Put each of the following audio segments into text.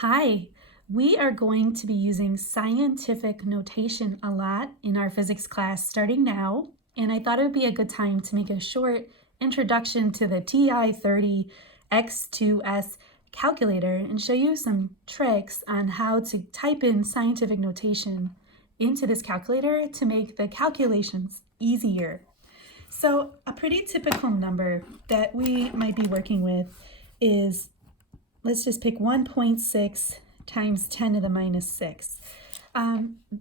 Hi, we are going to be using scientific notation a lot in our physics class starting now, and I thought it would be a good time to make a short introduction to the TI-30X2S calculator and show you some tricks on how to type in scientific notation into this calculator to make the calculations easier. So a pretty typical number that we might be working with is, let's just pick 1.6 times 10 to the minus 6.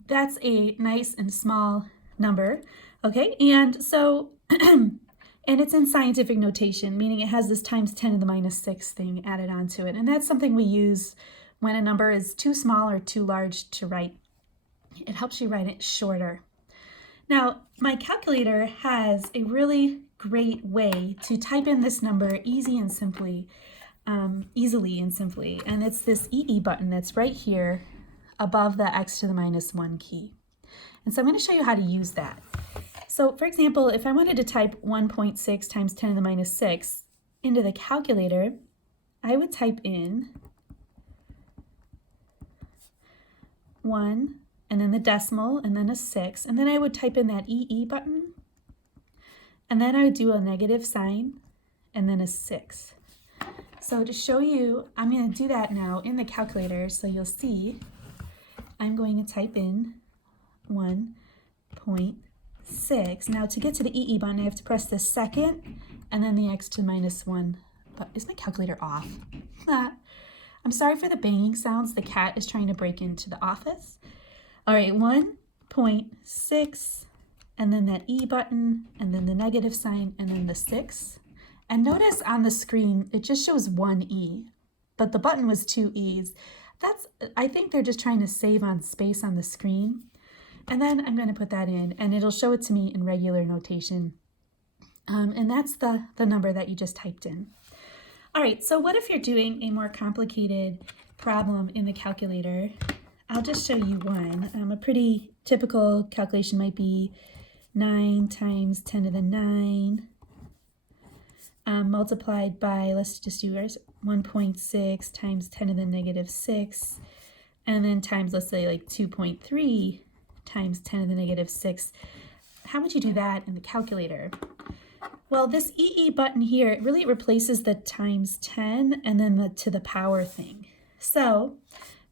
That's a nice and small number, okay? And so, and it's in scientific notation, meaning it has this times 10 to the minus 6 thing added onto it. And that's something we use when a number is too small or too large to write. It helps you write it shorter. Now, my calculator has a really great way to type in this number easily and simply, and it's this EE button that's right here above the x to the minus 1 key. And so I'm going to show you how to use that. So for example, if I wanted to type 1.6 times 10 to the minus 6 into the calculator, I would type in 1 and then the decimal and then a 6, and then I would type in that EE button, and then I would do a negative sign and then a 6. So to show you, I'm going to do that now in the calculator, so you'll see I'm going to type in 1.6. Now to get to the EE button, I have to press the second and then the x to the minus 1. But is my calculator off? I'm sorry for the banging sounds. The cat is trying to break into the office. All right, 1.6, and then that E button, and then the negative sign, and then the 6. And notice on the screen, it just shows 1 E, but the button was 2 E's. I think they're just trying to save on space on the screen. And then I'm going to put that in, and it'll show it to me in regular notation. And that's the number that you just typed in. All right, so what if you're doing a more complicated problem in the calculator? I'll just show you one. A pretty typical calculation might be 9 times 10 to the 9 multiplied by, let's just do ours, 1.6 times 10 to the negative 6, and then times, let's say, like 2.3 times 10 to the negative 6. How would you do that in the calculator? Well, this EE button here, it really replaces the times 10 and then the to the power thing. So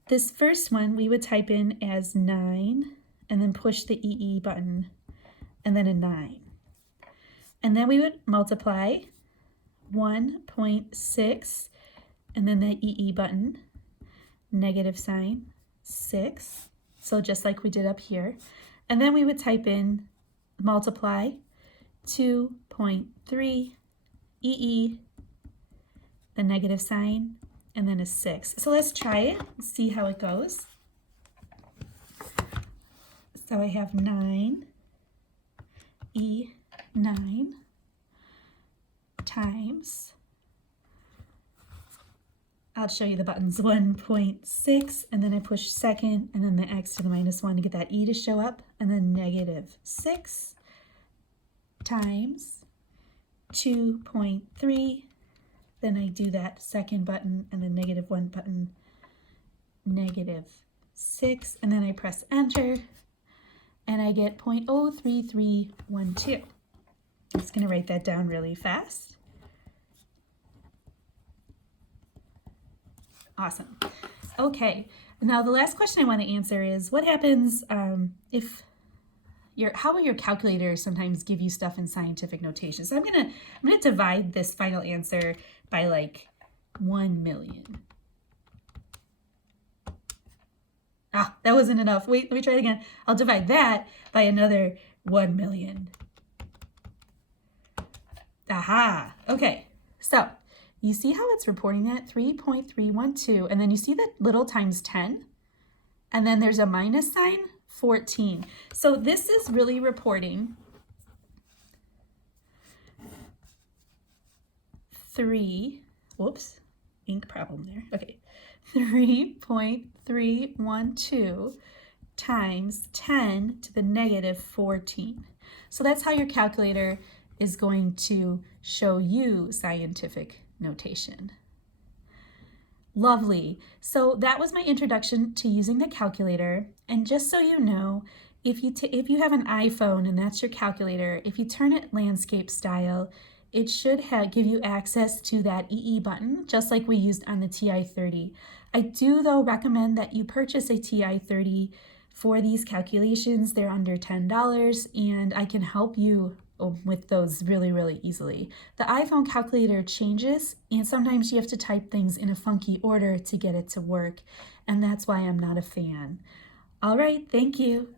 this first one we would type in as 9 and then push the EE button and then a 9. And then we would multiply 1.6 and then the EE button, negative sign, 6. So just like we did up here. And then we would type in multiply 2.3 EE, the negative sign, and then a 6. So let's try it and see how it goes. So I have 9 E9 times, I'll show you the buttons, 1.6, and then I push second, and then the x to the minus 1 to get that E to show up, and then negative 6 times 2.3, then I do that second button and the negative 1 button, negative 6, and then I press enter, and I get 0.03312. I'm just going to write that down really fast. Awesome. Okay, now the last question I want to answer is, what happens if how will your calculator sometimes give you stuff in scientific notation? So I'm gonna divide this final answer by like 1 million. That wasn't enough. Wait, let me try it again. I'll divide that by another 1 million. Aha, okay. So you see how it's reporting that? 3.312, and then you see that little times 10, and then there's a minus sign, 14. So this is really reporting 3.312 times 10 to the negative 14. So that's how your calculator is going to show you scientific notation. Lovely. So that was my introduction to using the calculator. And just so you know, if you have an iPhone and that's your calculator, if you turn it landscape style, it should give you access to that EE button, just like we used on the TI-30. I do, though, recommend that you purchase a TI-30 for these calculations. They're under $10, and I can help you with those really, really easily. The iPhone calculator changes, and sometimes you have to type things in a funky order to get it to work, and that's why I'm not a fan. All right, thank you.